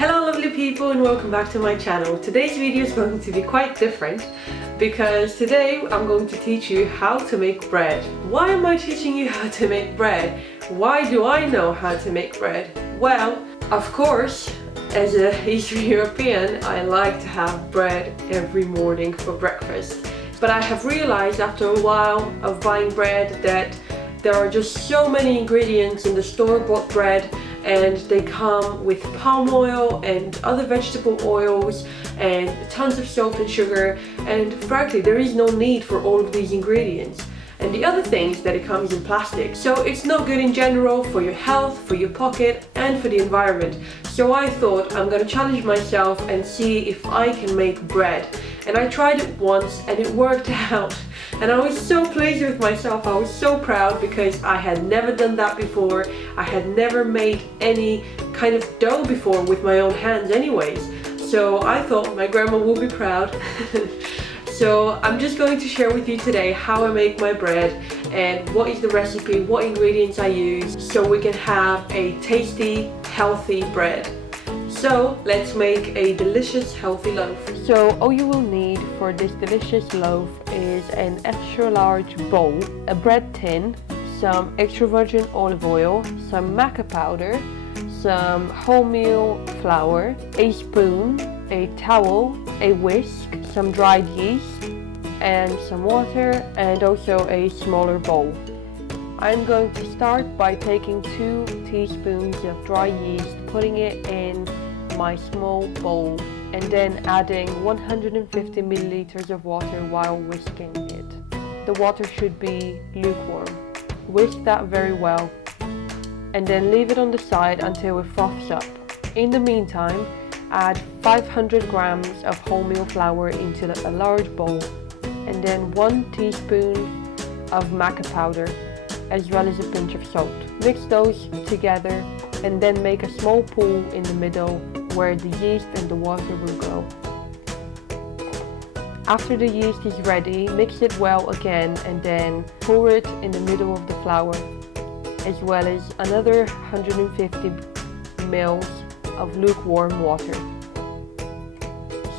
Hello lovely people and welcome back to my channel. Today's video is going to be quite different because today I'm going to teach you how to make bread. Why am I teaching you how to make bread? Why do I know how to make bread? Well, of course, as an Eastern European, I like to have bread every morning for breakfast. But I have realized after a while of buying bread that there are just so many ingredients in the store-bought bread, and they come with palm oil and other vegetable oils and tons of salt and sugar, and frankly there is no need for all of these ingredients. And the other thing is that it comes in plastic, so it's not good in general for your health, for your pocket and for the environment. So I thought I'm gonna challenge myself and see if I can make bread. And I tried it once and it worked out. And I was so pleased with myself. I was so proud because I had never done that before. I had never made any kind of dough before with my own hands anyways. So I thought my grandma will be proud. So I'm just going to share with you today how I make my bread and what is the recipe, what ingredients I use, so we can have a tasty, healthy bread. So let's make a delicious healthy loaf. So all you will need for this delicious loaf is an extra large bowl, a bread tin, some extra virgin olive oil, some maca powder, some wholemeal flour, a spoon, a towel, a whisk, some dried yeast and some water, and also a smaller bowl. I'm going to start by taking 2 teaspoons of dry yeast, putting it in my small bowl, and then adding 150 milliliters of water while whisking it. The water should be lukewarm. Whisk that very well and then leave it on the side until it froths up. In the meantime, add 500 grams of wholemeal flour into a large bowl, and then 1 teaspoon of maca powder as well as a pinch of salt. Mix those together and then make a small pool in the middle where the yeast and the water will go. After the yeast is ready, mix it well again and then pour it in the middle of the flour, as well as another 150 ml of lukewarm water.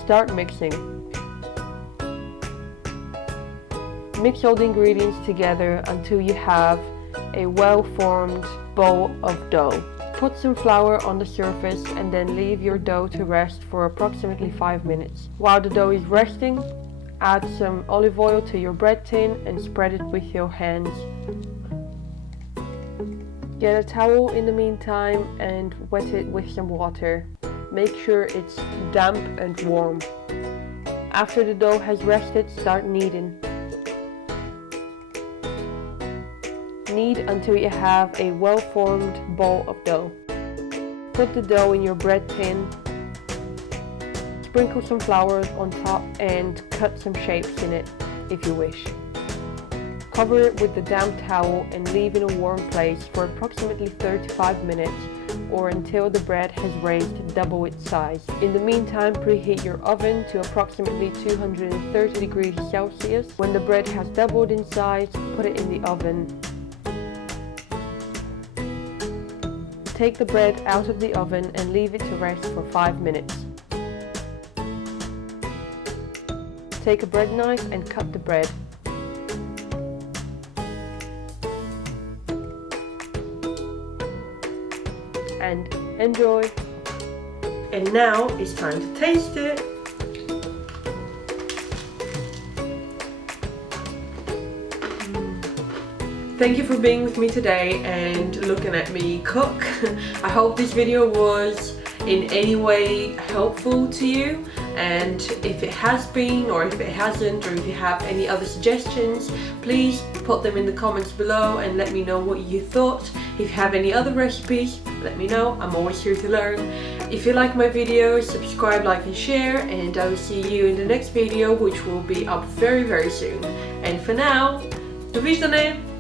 Start mixing. Mix all the ingredients together until you have a well-formed bowl of dough. Put some flour on the surface and then leave your dough to rest for approximately 5 minutes. While the dough is resting, add some olive oil to your bread tin and spread it with your hands. Get a towel in the meantime and wet it with some water. Make sure it's damp and warm. After the dough has rested, start kneading. Knead until you have a well-formed ball of dough. Put the dough in your bread tin. Sprinkle some flour on top and cut some shapes in it if you wish. Cover it with the damp towel and leave in a warm place for approximately 35 minutes or until the bread has raised double its size. In the meantime, preheat your oven to approximately 230 degrees Celsius. When the bread has doubled in size, put it in the oven. Take the bread out of the oven and leave it to rest for 5 minutes. Take a bread knife and cut the bread. And enjoy. And now it's time to taste it. Thank you for being with me today and looking at me cook. I hope this video was in any way helpful to you, and if it has been or if it hasn't, or if you have any other suggestions, please put them in the comments below and let me know what you thought. If you have any other recipes, let me know. I'm always here to learn. If you like my videos, subscribe, like and share, and I will see you in the next video, which will be up very soon. And for now, do widzenia!